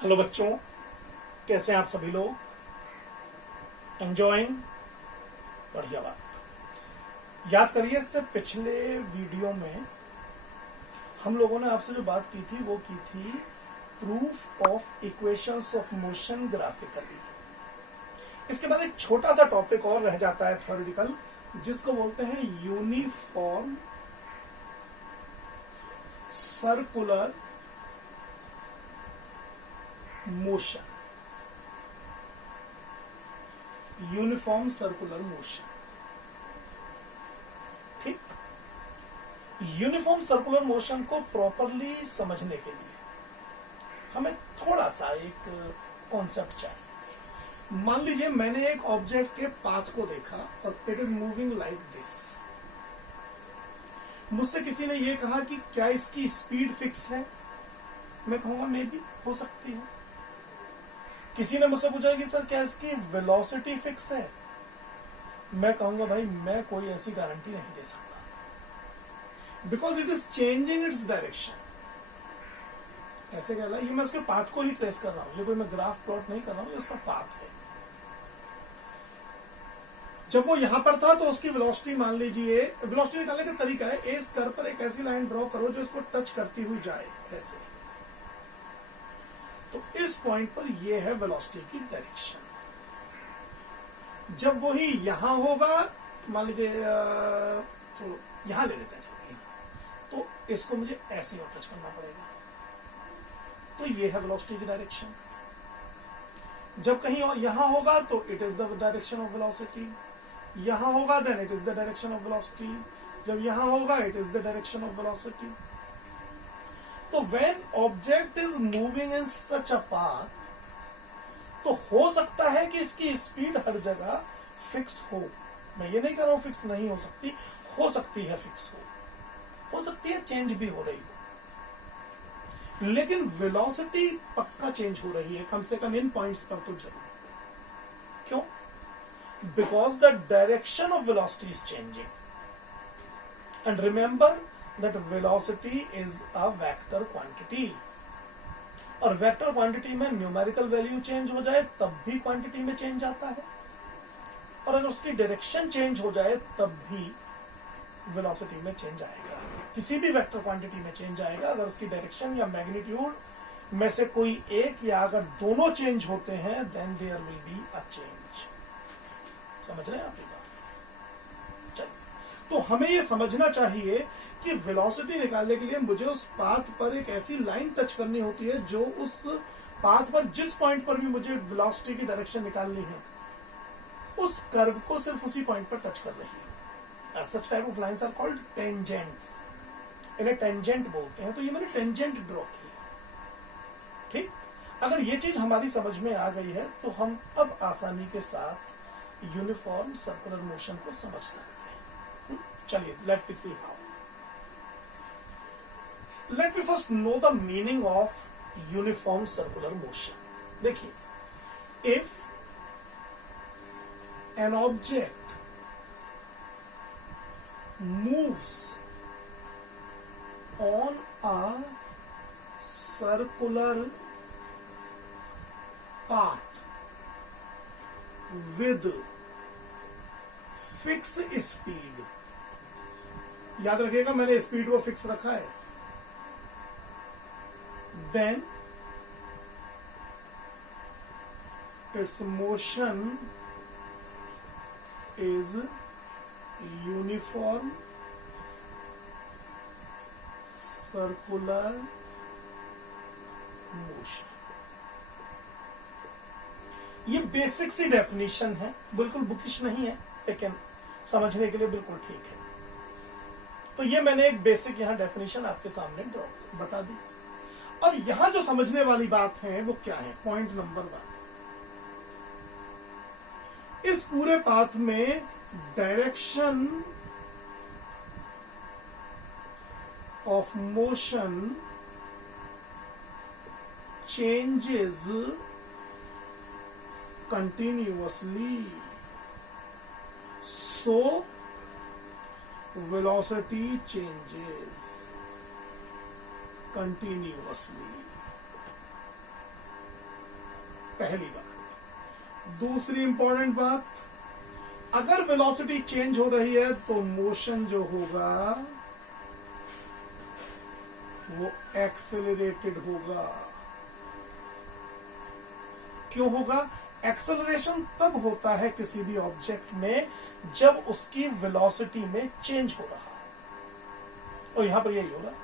Hello बच्चों, कैसे हैं आप सभी लोग? एंजॉइंग? बढ़िया बात। याद करिए, इससे पिछले वीडियो में हम लोगों ने आपसे जो बात की थी वो की थी proof of equations of motion graphically. इसके बाद एक छोटा सा टॉपिक और रह जाता है थ्योरेटिकल, जिसको बोलते हैं uniform circular motion. Uniform circular motion, ठीक। यूनिफॉर्म सर्कुलर मोशन को प्रॉपरली समझने के लिए हमें थोड़ा सा एक कॉन्सेप्ट चाहिए। मान लीजिए मैंने एक ऑब्जेक्ट के पाथ को देखा और it is moving like this. मुझसे किसी ने यह कहा कि क्या इसकी स्पीड फिक्स है? मैं कहूंगा मे बी, हो सकती है। किसी ने मुझसे पूछा कि सर क्या इसकी वेलोसिटी फिक्स है? मैं कहूंगा भाई मैं कोई ऐसी गारंटी नहीं दे सकता, because it is changing its direction. ऐसे कहला, ये मैं उसके पाथ को ही ट्रेस कर रहा हूं, ये कोई मैं ग्राफ प्लॉट नहीं कर रहा हूं, ये उसका पाथ है। जब वो यहां पर था तो उसकी वेलोसिटी, मान लीजिए, वेलोसिटी निकालने का तरीका है, इस कर्व पर एक ऐसी लाइन ड्रॉ करो जो इसको टच करती हुई जाए, ऐसे। तो इस पॉइंट पर यह है वेलोसिटी की डायरेक्शन। जब वही यहां होगा, मान लीजिए तो यहां ले लेते हैं, तो इसको मुझे ऐसे और टच करना पड़ेगा, तो यह है वेलोसिटी की डायरेक्शन। जब कहीं यहां होगा तो it is the direction of velocity, यहां होगा then it is the direction of velocity, जब यहां होगा it is the direction of velocity. तो when object is moving in such a path, तो हो सकता है कि इसकी स्पीड हर जगह फिक्स हो। मैं ये नहीं कह रहा हूं फिक्स नहीं हो सकती, हो सकती है फिक्स हो सकती है चेंज भी हो रही हो, लेकिन वेलोसिटी पक्का चेंज हो रही है, कम से कम इन पॉइंट्स पर तो जरूर। क्यों? Because the direction of velocity is changing, and remember that velocity is a vector quantity, और वेक्टर क्वांटिटी में न्यूमेरिकल वैल्यू चेंज हो जाए तब भी क्वांटिटी में चेंज आता है, और अगर उसकी डायरेक्शन चेंज हो जाए तब भी वेलोसिटी में चेंज आएगा। किसी भी वेक्टर क्वांटिटी में चेंज आएगा अगर उसकी डायरेक्शन या मैग्नीट्यूड में से कोई एक या अगर दोनों चेंज होते हैं, then there will be a change. समझ रहे हैं आप ये बात? चलिए, तो हमें यह समझना चाहिए कि वेलोसिटी निकालने के लिए मुझे उस पाथ पर एक ऐसी लाइन टच करनी होती है जो उस पाथ पर, जिस पॉइंट पर भी मुझे वेलोसिटी की डायरेक्शन निकालनी है, उस कर्व को सिर्फ उसी पॉइंट पर टच कर रही है। Such type of lines are called tangents, इन्हें टेंजेंट बोलते हैं। तो ये मैंने टेंजेंट ड्रॉ की, ठीक। अगर ये चीज हमारी समझ में आ गई है तो हम अब आसानी के साथ यूनिफॉर्म सर्कुलर मोशन को समझ सकते हैं। चलिए, let me see how. Let me first know the meaning of uniform circular motion. देखिए, if an object moves on a circular path with fixed speed, याद रखिएगा मैंने स्पीड को फिक्स रखा है, then its motion is uniform circular motion। ये basic सी definition है, बिल्कुल बुकिश नहीं है, लेकिन समझने के लिए बिल्कुल ठीक है। तो ये मैंने एक बेसिक यहां डेफिनेशन आपके सामने ड्रॉ बता दी। अब यहां जो समझने वाली बात है वो क्या है? पॉइंट नंबर 1, इस पूरे पाथ में direction of motion changes continuously, so velocity changes continuously. पहली बात। दूसरी इंपॉर्टेंट बात, अगर वेलोसिटी चेंज हो रही है तो मोशन जो होगा वो एक्सेलरेटेड होगा। क्यों होगा? एक्सेलरेशन तब होता है किसी भी ऑब्जेक्ट में जब उसकी वेलोसिटी में चेंज हो रहा है, और यहां पर यही हो रहा है।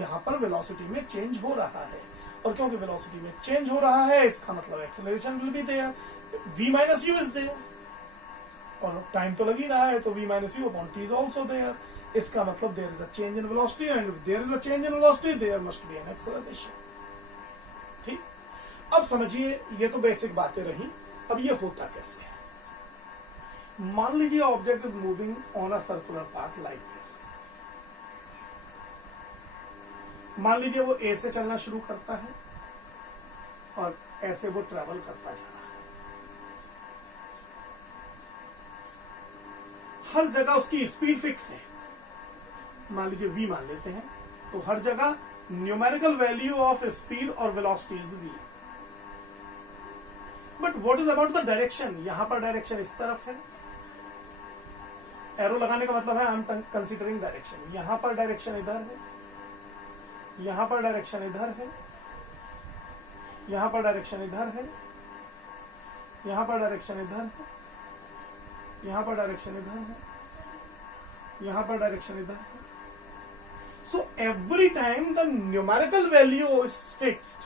यहां पर वेलोसिटी में चेंज हो रहा है, और क्योंकि वेलोसिटी में चेंज हो रहा है इसका मतलब acceleration will be there, v minus u is there, और टाइम तो लग ही रहा है तो v minus u upon t is also there. इसका मतलब there is a change in velocity, and if there is a change in velocity there must be an acceleration. ठीक, अब समझिए, ये तो बेसिक बातें रही। अब ये होता कैसे है? मान लीजिए object is moving on a circular path like this. मान लीजिए वो ए से चलना शुरू करता है और ऐसे वो ट्रेवल करता जा रहा है। हर जगह उसकी स्पीड फिक्स है, मान लीजिए v मान लेते हैं, तो हर जगह न्यूमेरिकल वैल्यू ऑफ स्पीड और velocity is v। But what is about the direction? यहां पर डायरेक्शन इस तरफ है, एरो लगाने का मतलब है आई एम कंसीडरिंग डायरेक्शन। यहां पर डायरेक्शन इधर है, यहां पर डायरेक्शन इधर है, यहां पर डायरेक्शन इधर है, यहां पर डायरेक्शन इधर है, यहां पर डायरेक्शन इधर है, यहां पर डायरेक्शन इधर है। So every time the numerical value is fixed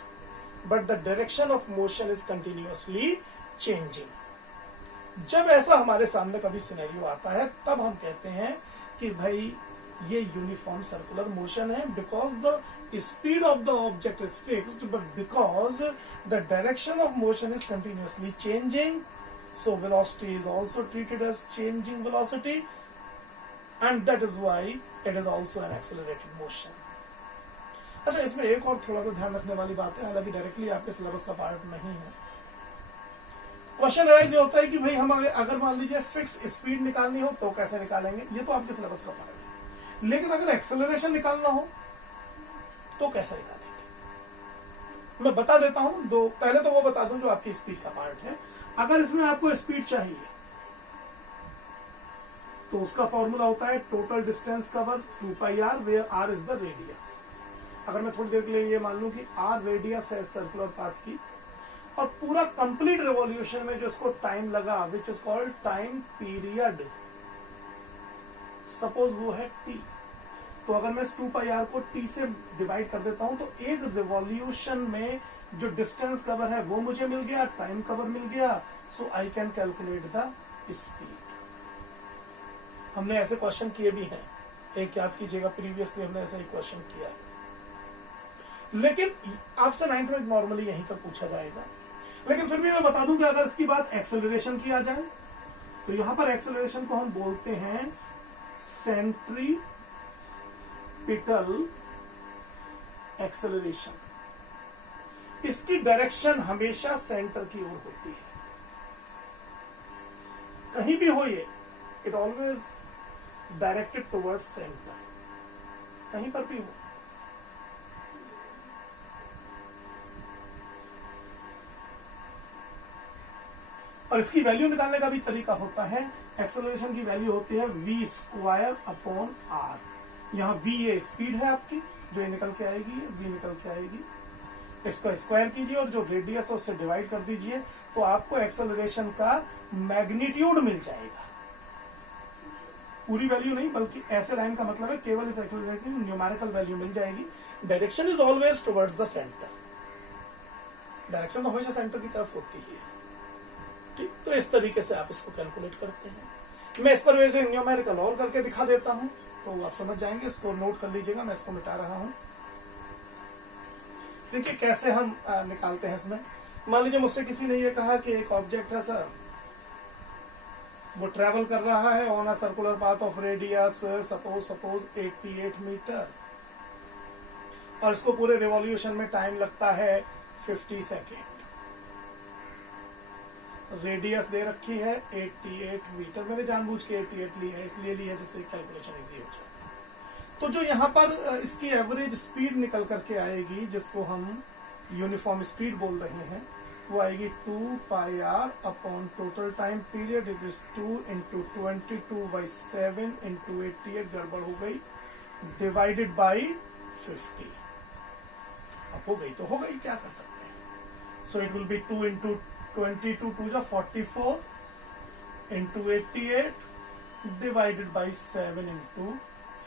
but the direction of motion is continuously changing. जब ऐसा हमारे सामने कभी सिनेरियो आता है तब हम कहते हैं कि भाई ये यूनिफॉर्म सर्कुलर मोशन है, because the speed of the object is fixed, but because the direction of motion is continuously changing, so velocity is also treated as changing velocity, and that is why it is also an accelerated motion. अच्छा, इसमें एक और थोड़ा सा ध्यान रखने वाली बात है, हालांकि डायरेक्टली आपके सिलेबस का पार्ट नहीं है। क्वेश्चन राइज ये होता है कि भाई हम अगर मान लीजिए फिक्स स्पीड निकालनी हो तो कैसे निकालेंगे? ये तो आपके सिलेबस का पार्ट है। लेकिन अगर एक्सेलरेशन निकालना हो तो कैसे निकालेंगे? मैं बता देता हूं दो, पहले तो वो बता दूं जो आपकी स्पीड का पार्ट है। अगर इसमें आपको स्पीड चाहिए तो उसका फॉर्मूला होता है total distance cover 2πr, where r is the radius. अगर मैं थोड़ी देर के लिए ये मान लूं कि r रेडियस है सर्कुलर पाथ की, और पूरा कंप्लीट रिवॉल्यूशन में जो इसको टाइम लगा which is called time period, suppose वो है t, तो अगर मैं इस 2πr को t से डिवाइड कर देता हूं तो एक रिवॉल्यूशन में जो डिस्टेंस कवर है वो मुझे मिल गया, टाइम कवर मिल गया, so I can calculate the speed. हमने ऐसे क्वेश्चन किए भी हैं, एक याद कीजिएगा, प्रीवियसली हमने ऐसा ही क्वेश्चन किया है। लेकिन आपसे 9th में नॉर्मली यहीं तक पूछा जाएगा। लेकिन फिर भी मैं बता दूं कि अगर इसकी बात एक्सेलरेशन किया जाए तो यहां पर एक्सेलरेशन को हम बोलते हैं सेंट्रीपिटल एक्सेलरेशन। इसकी डायरेक्शन हमेशा सेंटर की ओर होती है, कहीं भी हो ये, it always directed towards centre, कहीं पर भी हो। और इसकी वैल्यू निकालने का भी तरीका होता है। एक्सेलरेशन की वैल्यू होती है v स्क्वायर अपॉन r। यहाँ v ये स्पीड है आपकी जो ये निकल के आएगी, v निकल के आएगी, इसको स्क्वायर कीजिए और जो रेडियस है उससे डिवाइड कर दीजिए, तो आपको एक्सेलरेशन का मैग्नीट्यूड मिल जाएगा। पूरी वैल्यू नहीं, बल्कि ऐसे लाइन का मतलब है केवल इस एक्सेलरेशन न्यूमेरिकल वैल्यू मिल जाएगी। Direction is always towards the centre, direction तो हमेशा सेंटर की तरफ होती है। ठीक, तो इस तरीके से आप इसको कैलकुलेट करते हैं। मैं इस पर वैसे न्यूमेरिकल और करके दिखा देता हूं तो आप समझ जाएंगे। इसको नोट कर लीजिएगा, मैं इसको मिटा रहा हूं। देखिए कैसे हम निकालते हैं इसमें। मान लीजिए मुझसे किसी ने ये कहा कि एक ऑब्जेक्ट है सर, वो ट्रेवल कर रहा है on a circular path of radius suppose 88 metre, और इसको पूरे रिवॉल्यूशन में टाइम लगता है 50 सेकेंड। रेडियस दे रखी है 88 मीटर, मैंने जानबूझ के 88 ली है, इसलिए ली है जिससे कैलकुलेशन इजी हो जाए। तो जो यहाँ पर इसकी एवरेज स्पीड निकल करके आएगी, जिसको हम यूनिफॉर्म स्पीड बोल रहे हैं, वो आएगी 2 pi R upon total time period, it is 2 into 22/7 into 88, गड़बड़ हो गई, डिवाइडेड बाई 50। अब हो गई तो हो गई, क्या कर सकते हैं। So it will be 2 into 22, 2 जा 44 इंटू 88 डिवाइडेड बाई 7 इंटू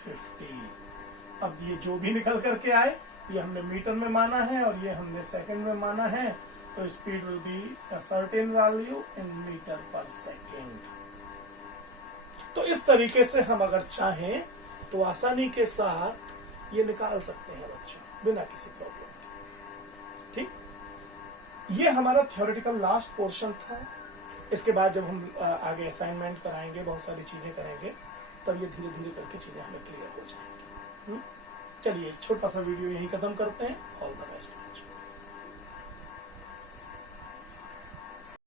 50। अब ये जो भी निकल करके आए, ये हमने मीटर में माना है और ये हमने सेकंड में माना है, तो speed will be a certain value in metre पर सेकंड। तो इस तरीके से हम अगर चाहें तो आसानी के साथ ये निकाल सकते हैं बच्चों, बिना किसी प्रॉब्लम के। ठीक, ये हमारा थ्योरेटिकल लास्ट पोर्शन था। इसके बाद जब हम आगे असाइनमेंट कराएंगे, बहुत सारी चीजें करेंगे, तब ये धीरे धीरे करके चीजें हमें क्लियर हो जाएंगी। चलिए, एक छोटा सा वीडियो यहीं खत्म करते हैं। All the best.